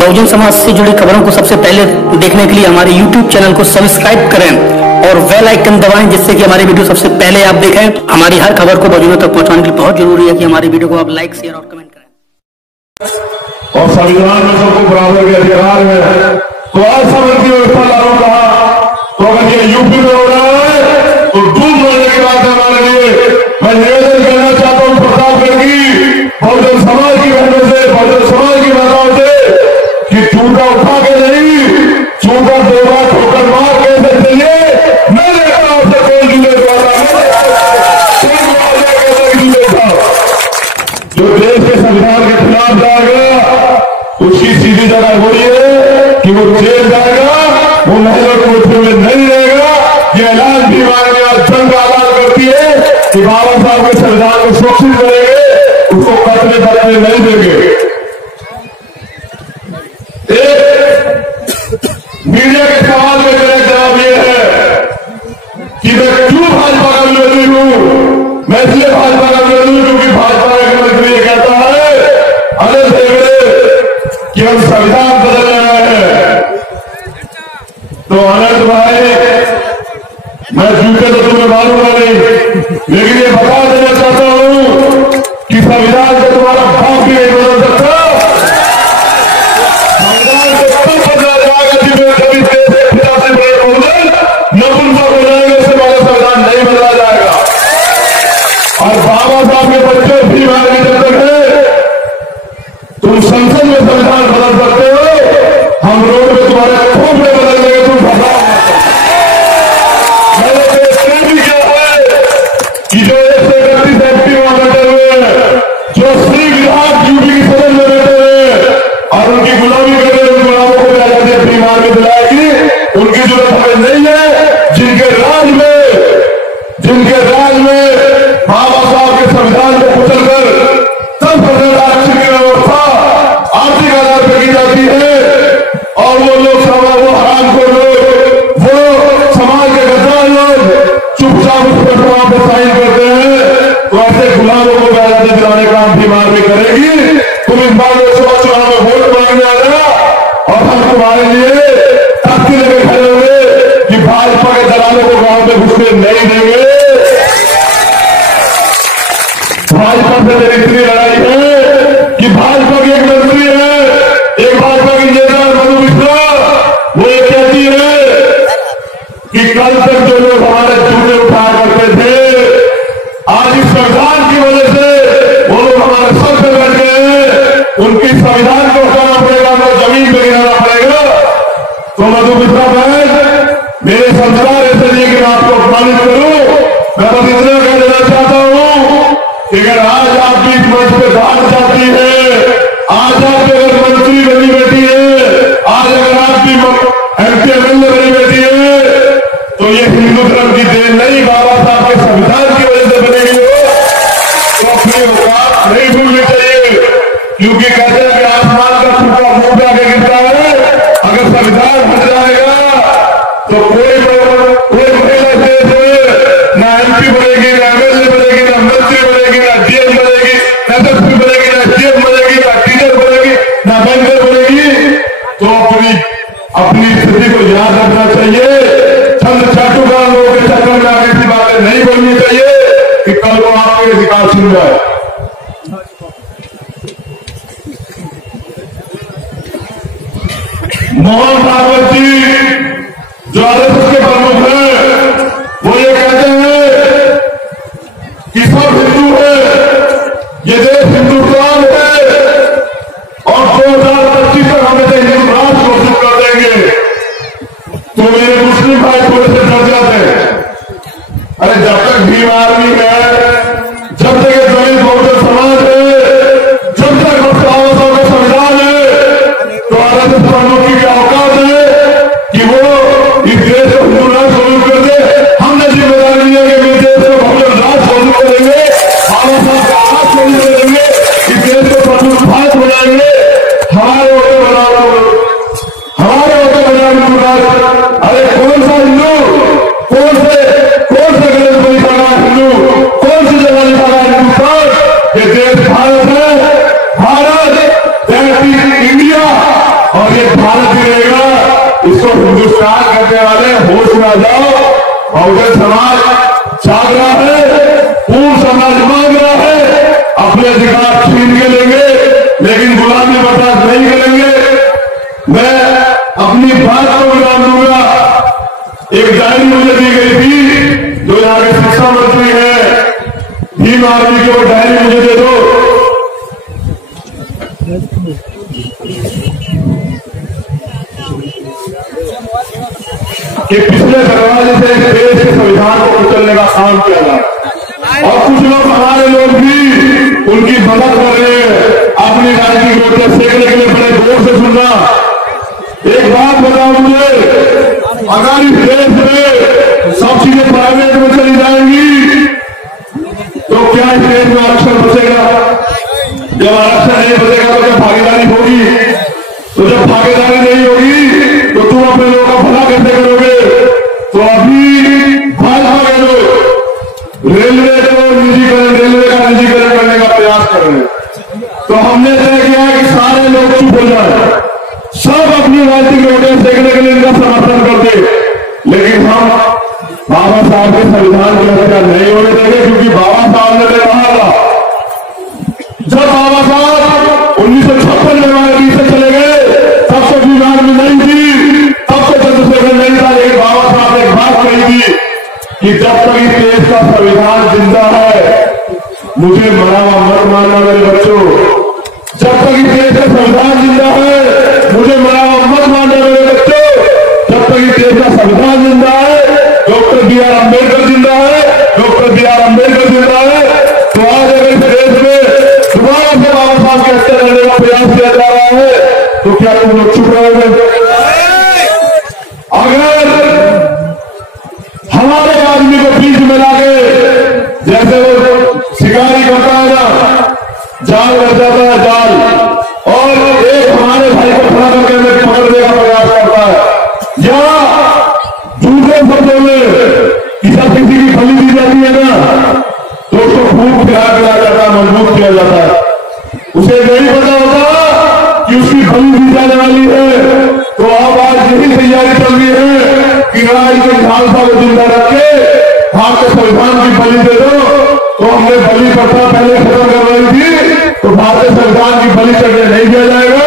बहुजन समाज से जुड़ी खबरों को सबसे पहले देखने के लिए हमारे YouTube चैनल को सब्सक्राइब करें और बेल आइकन दबाएं, जिससे कि हमारी वीडियो सबसे पहले आप देखें। हमारी हर खबर को बहुजनों तक पहुंचाने के लिए बहुत जरूरी है कि हमारी वीडियो को आप लाइक, शेयर और कमेंट करें। और संविधान में सबको बराबर के अधिकार है, तो असमर्थ की व्यवस्था लागू कहा, तो अगर ये यूपी में हो रहा है तो डूब मरने की बात है हमारे लिए। मैं निवेदन करना चाहता हूँ प्रताप की बहुजन समाज की बहनों से, बहुजन समाज की माताओं से कि चूका उठा के नहीं, चूका दो बार ठोकर मार कैसे चाहिए मैं देखा आपसे कोई जुड़े द्वारा जो देश के संविधान के खिलाफ जाएगा उसकी सीधी जगह वही है कि वो जेल जाएगा, वो महिला कोठरी में नहीं रहेगा। ये ऐलान भी हमारे यहाँ जंग का ऐलान करती है कि बाबा साहब के संविधान को सुरक्षित करेंगे, उसको कतरे बदलने नहीं देंगे। मीडिया के सवाल में मेरा जवाब यह है कि मैं क्यों भाजपा का विरोधी हूं। मैं इसलिए भाजपा का विरोधी हूं क्योंकि भाजपा का मंत्री ये कहता है अरे देवरे कि हम संविधान बदल रहे हैं। तो अनंत भाई मैं जूते तो तुम्हें मारूंगा नहीं, लेकिन ये बता देना चाहता हूं कि संविधान से तुम्हारा बाप भी नहीं बदल सकता। और बाबा साहब के बच्चे भी मारे जब तक है तुम संसद में संविधान बदल सकते हो, हम रोड में तुम्हारे खोपड़े बदल देंगे, तुम फंसा। मैंने तो भी किया है कि जो 131 एमपी वहां बैठे हुए हैं, जो श्री विधान यूपी की सदन में बैठे हुए और उनकी गुलामी कर रहे उन गुलामों को भी आजादी अपनी मार में दिलाएगी, उनकी जरूरत हमें नहीं है। जिनके राज में बाबा साहब के संविधान को कुचल कर सब आरक्षण की व्यवस्था आर्थिक आधार पर की जाती है और वो लोग वो हराम को लोग, वो समाज के गद्दार लोग चुपचाप उस पर वहां पर साइन करते हैं, तो ऐसे गुलामों को आजादी दिलाने का काम बीमार भी करेगी। तुम इस बार लोकसभा चुनाव में वोट मांगने आ रहा और हम तुम्हारे लिए ताकि लेकर खड़े हुए कि भाजपा के दलालों को गांव में घुसने नहीं देंगे। भाजपा से मेरी इतनी लड़ाई है कि भाजपा की एक मंत्री है, एक भाजपा की नेता मधु मिश्रा, वो ये कहती है कि कल तक जो लोग हमारे जूते उठाया करते थे, आज इस संविधान की वजह से वो लोग हमारे सर पे बैठ गए हैं, उनकी संविधान को हटाना पड़ेगा, उनको जमीन पे गिराना पड़ेगा। तो मधु मिश्रा बहन, मेरे संस्कार ऐसे नहीं कि मैं आपको अपमानित करूं, मैं बस इतना कह देना चाहता हूं कि अगर आज आप बीच मंच पे बाहर जाती है, आज आप अगर मंत्री बनी बैठी है, आज अगर आप भी एमपी एमएलए बनी बैठी है, तो ये हिंदू धर्म की देन नहीं, बाबा साहब के संविधान की वजह से बनेगी हो। तो अपनी औकात नहीं भूलनी चाहिए, क्योंकि कहते हैं कि आसमान का टुकड़ा मुंह पे आगे गिरता है। अगर संविधान हट जाएगा तो कोई महिला देश में ना एमपी बनेगी, ना एमएलए बनेगी, ना मंत्री बनेगी, ना डीएम बनेगी, ना एसएसपी बनेगी, ना सीएम बनेगी, ना टीचर बनेगी, ना बैंकर बनेगी। तो अपनी स्थिति को याद रखना चाहिए। चंद चाटुकार लोगों के चक्कर में आगे की बातें नहीं बोलनी चाहिए कि कल को आपके अधिकार छीन जाए। मोहन भागवत जी जो आरएसएस के प्रमुख हैं, वो ये कहते हैं कि सब हिंदू है, ये देश हिंदुस्तान है और 2025 तक हम इसे हिंदू राष्ट्र घोषित कर देंगे। तो मेरे मुस्लिम भाई थोड़े से डर जाते हैं। अरे जब तक भीम आर्मी है, जब तक दलित बहुजन समाज है, जब तक बाबा साहब का संविधान है, तो आरएसएस प्रमुख की क्या औकात है कि वो इस देश को हिंदू राष्ट्र घोषित कर दे। हमने जिम्मेदारी लिया कि इस देश को बहुजन राष्ट्र घोषित करेंगे, बाबा साहब का राष्ट्र घोषित करेंगे, इस देश को प्रमुख भारत बनाएंगे। हमारे होते बनाओ, हमारे होते बनाओ हिंदू राष्ट्र। अरे कौन सा हिंदू, कौन से करने वाले होश में आ जाओ। बहुजन समाज जाग रहा है, पूर्ण समाज मांग रहा है, अपने अधिकार छीन के लेंगे लेकिन गुलामी बर्दाश्त नहीं करेंगे। मैं अपनी बात को विराम दूंगा। एक डायरी मुझे दी गई थी, जो यहाँ के शिक्षा मंत्री है भीम आर्मी की, वो डायरी मुझे दे दो। कि पिछले दरवाजे से देश के संविधान को कुचलने का काम किया जाए और कुछ लोग हमारे लोग भी उनकी मदद कर रहे हैं। अपनी राजनीतिक रोटियां सेकने के लिए बड़े जोर से सुनना। एक बात बताओ मुझे, अगर इस देश में सब चीजें प्राइवेट में चली जाएंगी तो क्या इस देश में आरक्षण बचेगा? जब आरक्षण नहीं बचेगा तो क्या भागीदारी होगी? तो जब भागीदारी नहीं होगी तो तुम अपने लोगों का भला कैसे करोगे? तो अभी भाजपा के लोग रेलवे को निजीकरण, रेलवे का निजीकरण करने का प्रयास कर रहे हैं। तो हमने तय किया है कि सारे लोग चुप हो जाए, सब अपनी राजनीतिक रोटियां सेकने के लिए इनका समर्थन करते, लेकिन हम बाबा साहब के संविधान की हत्या नहीं होने देंगे। क्योंकि बाबा साहब ने कहा था, जब बाबा साहब 1956 में हमारे बीच से चले गए तब से बीमार में नहीं थी, तब से चंद्रशेखर नहीं था, लेकिन बाबा साहब ने एक बात कही थी कि जब तक इस देश का संविधान जिंदा है मुझे मरा हुआ मत मानना मेरे बच्चों। जब तक इस देश का संविधान जिंदा है मुझे मरा हुआ मत मानना मेरे बच्चों। जब तक इस देश का संविधान जिंदा है, डॉक्टर बी.आर. अम्बेडकर जिंदा है, डॉक्टर बी.आर. अम्बेडकर जिंदा है। तो आज अगर इस देश में दोबारा से बाबा साहब की हत्या करने का प्रयास किया जा रहा है तो क्या तुम लोग चुप रहोगे? अगर हमारे आदमी को बीच में लाके, जैसे वो शिकारी करता है ना, जाल लग जाता है जाल, और एक हमारे भाई को खड़ा करके हमें पकड़ने का प्रयास करता है, या दूसरे शब्दों में किसी की बलि दी जाती है ना तो उसको खूब प्यार किया जाता है, मजबूत किया जाता है। उसे नहीं पता होता कि उसकी बलि दी जाने वाली है। तो अब आज यही तैयारी चल रही है कि राज्य के खालसा को जिंदा रख के आपके संविधान की बलि दे दो। तो हमने बलि प्रथा पहले खत्म करवाई थी, तो भारतीय संविधान की बलि चढ़ने नहीं दिया जाएगा।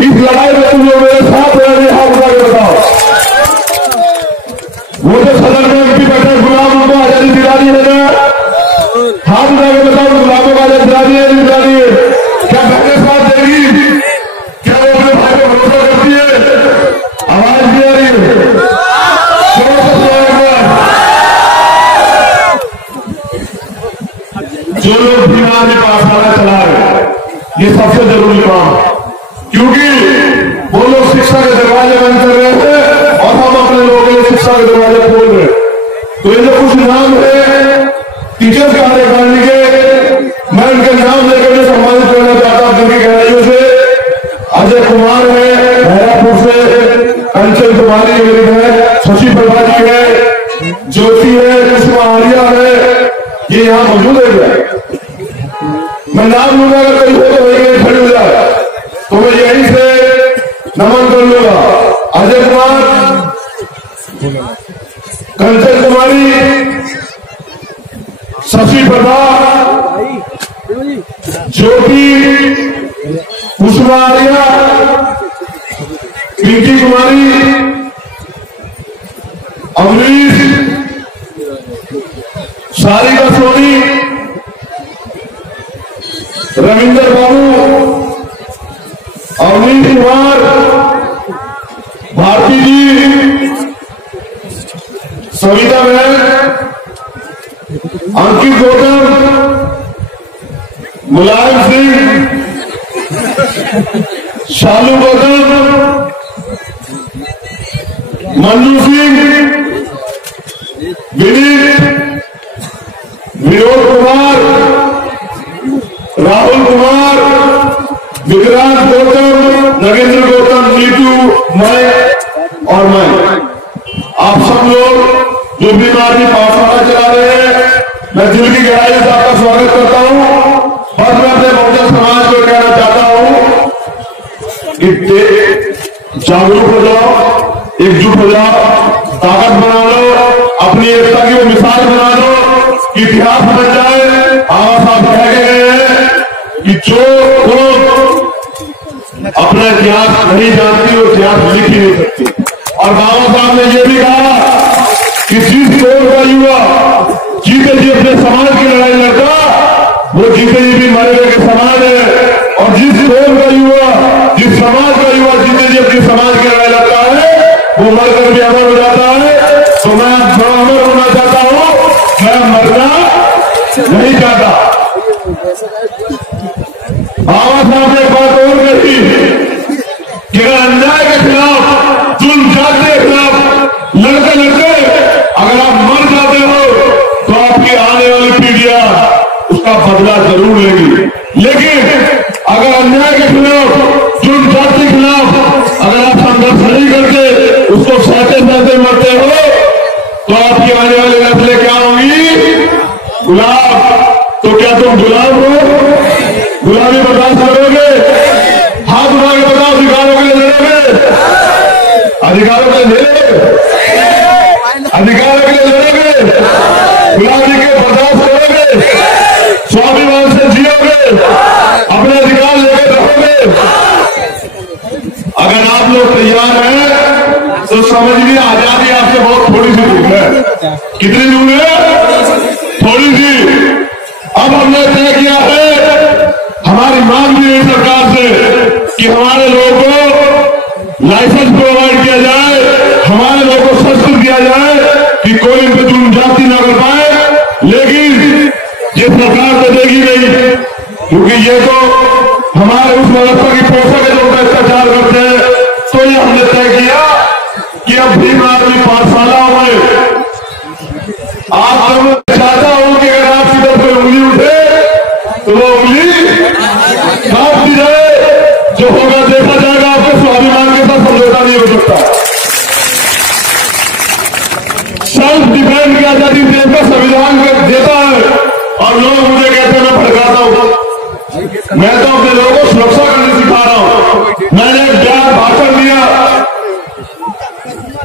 इस लड़ाई में तुम लोग मेरे साथ रहने हाथ उठा के बताओ। वो जो सदन में एमपी बैठे गुलाम, उनको आजादी दिलानी है ना? हाथ उठा के बताओ, गुलामों को आजादी दिलानी है, नहीं दिलानी है? क्या बहने साथ देगी? क्या वो अपने भाई को भरोसा करती है? आवाज भी आ रही है? जो लोग बीमार में पाठशाला चला रहे, ये सबसे जरूरी काम, क्योंकि वो लोग शिक्षा के दरवाजे बंद कर रहे हैं और हम अपने लोगों के लिए शिक्षा के दरवाजे खोल रहे हैं। तो ये जो कुछ नाम है टीचर्स कार्यकारिणी के, मैं उनके नाम लेकर जो सम्मानित करना चाहता हूं जिनकी गहराइयों से। अजय कुमार है भैरापुर से, कंचन कुमारी है, शशि प्रभा जी है, ज्योति है, कुसुमा आर्या है, ये यहाँ मौजूद है। मैं नाम लूंगा, अगर कोई हो तो वही खड़े हो जाए तो मैं यहीं से नमन कर लूंगा। अजय कुमार, कंचन कुमारी, शशि प्रभा, ज्योति, कुसुमा आर्या, पिंकी कुमारी, अमरीश, सारिका सोनी, रविंदर बाबू, अवनीश कुमार, भारती जी, सविता बहन, अंकित गौतम, मुलायम सिंह, शालू गौतम, मंजू सिंह, विनीत, विनोद कुमार, राहुल कुमार, विक्रांत गौतम, नगेंद्र गौतम, नीतू, मैं और मैं, आप सब लोग जो बीमारी पाठशाला चला रहे हैं, मैं दिल की गहराई से आपका स्वागत करता हूं। और मैं अपने बहुजन समाज को कहना चाहता हूं कि जागरूक हो जाओ, एकजुट हो जाओ। ताकत बना लो, अपनी एकता की वो मिसाल बना लो कि इतिहास बन जाए। बाबा साहब कह गए हैं कि जो लोग अपना इतिहास नहीं जानती वो इतिहास लिख ही नहीं सकती। और बाबा साहब ने यह भी कहा कि जिस दौर का युवा जीते जी अपने समाज की लड़ाई लड़ता वो जीते जी भी मरे हुए के समान है, और जिस दौर का युवा, जिस समाज का युवा जीते जी अपने समाज की लड़ाई लड़ता है वो मरकर भी अमर हो जाता है। तो मैं अमर होना चाहता हूं, मैं मरना नहीं चाहता। बाबा साहब ने एक बात और कही कि अगर अन्याय के खिलाफ, जुल्म जाति के खिलाफ लड़ते लड़ते अगर आप मर जाते हो तो आपकी आने वाली पीढ़ियां उसका बदला जरूर लेगी। लेकिन अगर अन्याय के खिलाफ, जुल्म जाति के खिलाफ अगर आप संघर्ष नहीं करके उसको सहते सहते मरते हो तो आपकी आने वाली नस्लें क्या होंगी? गुलाम। तो क्या तुम गुलाम हो? गुलामी बर्दाश्त करोगे? हाथ उठा के बताओ, अधिकारों के लिए लड़ोगे? अधिकारों के लिए अधिकारों के लिए लड़ोगे? गुलामी के बर्दाश्त करोगे? स्वाभिमान से जियोगे? अपने अधिकार लेकर रहोगे? अगर आप लोग तैयार हैं तो समझिए आजादी आपसे बहुत थोड़ी सी दूर है। कितनी दूर है? थोड़ी सी। अब हमने तय किया है, हमारी मांग भी है सरकार से कि हमारे लोगों को लाइसेंस प्रोवाइड किया जाए, हमारे लोगों को शस्त्र दिया जाए कि कोई इन पर जुल्म जाति न कर पाए। लेकिन ये सरकार तो देगी नहीं, क्योंकि ये तो हमारे उस व्यवस्था की पोषक है जो अत्याचार करते हैं। तो ये हमने तय किया कि अब भीम आर्मी पाठशालाओं में आप लोग चाहता हूं कि अगर आपकी तरफ कोई उंगली उठे तो वो उंगली काट दी जाए। जो होगा देखा जाएगा, आपके स्वाभिमान के साथ समझौता नहीं हो सकता। सेल्फ डिफेंस की आजादी देश का संविधान देता है और लोग मुझे कहते हैं मैं भड़काता हूं। मैं तो अपने लोगों को सुरक्षा करने सिखा रहा हूं। मैंने एक बयान भाषण दिया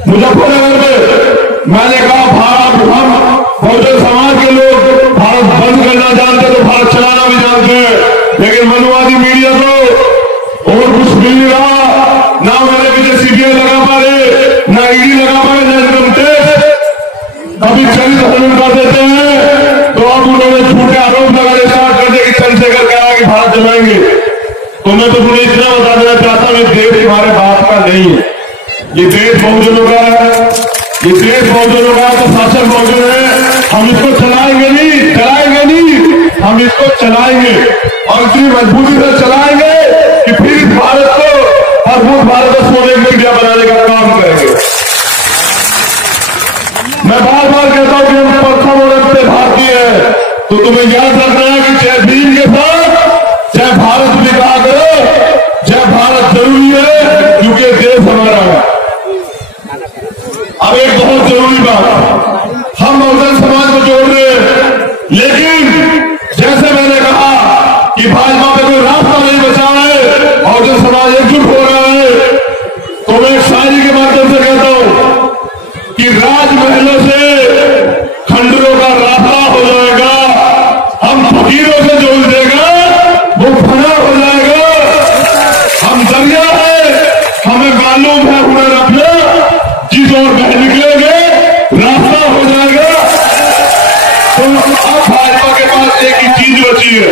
मुजफ्फरनगर में। मैंने कहा भारत, हम बहुजन समाज के लोग भारत बंद करना जानते तो भारत चलाना भी जानते हैं, लेकिन मनुवादी मीडिया को और कुछ मिल नहीं रहा। ना मेरे पीछे सीबीआई लगा पा रहे, ना ईडी लगा पा रहे, ना इनकम टैक्स। कभी चरित्र हनन कर देते हैं तो अब उन्होंने झूठे आरोप लगाने स्टार्ट कर दिए कि चंद्रशेखर कह रहा है कि भारत चलाएंगे। तो मैं तो मुझे इतना बता देना चाहता हूं, ये देश हमारे बाप का नहीं है, ये देश बहुजनों का है। ये देश बहुजनों का तो शासन बहुजन है। हम इसको चलाएंगे नहीं, हम इसको चलाएंगे और इतनी मजबूती से चलाएंगे कि फिर इस भारत को अद्भुत भारत को सोने की इंडिया बनाने का काम करेंगे। मैं बार बार कहता हूं कि हम प्रथम और अंतिम भारतीय है, तो तुम्हें याद रखना है कि जय भीम के साथ जय भारत भी कहा करो। जय भारत जरूरी है क्योंकि देश हमारा है। अब एक बहुत जरूरी बात, हम बहुजन समाज को जोड़ रहे हैं, लेकिन जैसे मैंने कहा कि भाजपा पे कोई रास्ता नहीं बचा है, बहुजन समाज एकजुट हो रहा है। तो मैं शायरी के माध्यम से कहता हूं कि राजमहलों से खंडरों का रास्ता हो जाएगा, हम फकीरों से जोड़ देगा वो फना हो जाएगा। हम दरिया है, हमें मालूम है हुनर अपना, जिस और बह निकलेंगे रास्ता हो जाएगा। तो अब भाजपा के पास एक ही चीज बची है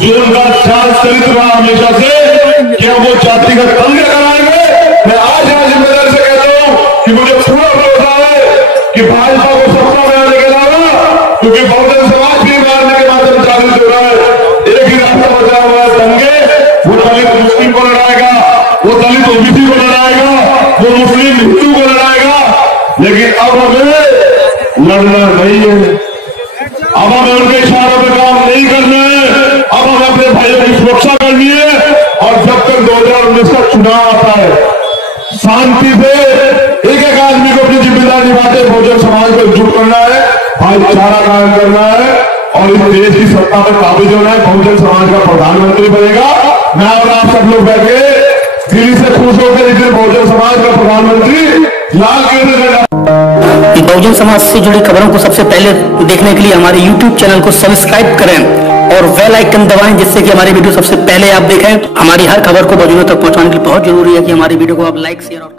जो उनका चरित्र रहा हमेशा से, क्या वो जातिगत दंगे कराएंगे। मैं आज यहाँ जिम्मेदारी से कहता हूं कि मुझे पूरा भरोसा है कि भाजपा को सत्ता में आने के अलावा, क्योंकि बहुजन समाज भी मारने के माध्यम से जागृत हो रहा है, एक ही रास्ता बचा हुआ है दंगे। वो दलित मुस्लिम को लड़ाएगा, वो दलित ओबीसी को लड़ाएगा, वो मुस्लिम हिंदू को लड़ाएगा। लेकिन अब हमें लड़ना नहीं है, अब हमें उनके इशारों पर काम नहीं करना है। अब हमें अपने भाइयों की सुरक्षा करनी है। और जब तक 2019 का चुनाव आता है, शांति से एक एक आदमी को अपनी जिम्मेदारी निभाते बहुजन समाज को एकजुट करना है, भाईचारा कायम करना है और इस देश की सत्ता पर काबिज होना है। बहुजन समाज का प्रधानमंत्री बनेगा। मैं और आप सब लोग बैठे दिल्ली से खुश होकर इस दिन बहुजन समाज का प्रधानमंत्री लाल किले में बहुजन समाज से जुड़ी खबरों को सबसे पहले देखने के लिए हमारे YouTube चैनल को सब्सक्राइब करें और बेल आइकन दबाएं, जिससे कि हमारी वीडियो सबसे पहले आप देखें। हमारी हर खबर को बहुजनों तक पहुंचाने के लिए बहुत जरूरी है कि हमारी वीडियो को आप लाइक शेयर और